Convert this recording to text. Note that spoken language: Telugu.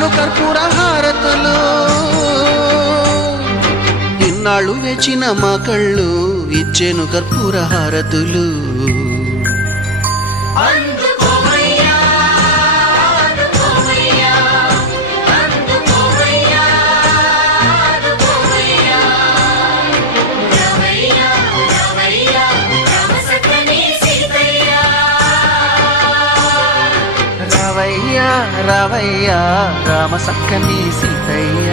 ఇచ్చెను కర్పూర హారతులు. ఇన్నాళ్ళు వేచిన మా కళ్ళు ఇచ్చెను కర్పూర హారతులు. రావయ్యా రావయ్యా రామ సక్కని సీతయ్య.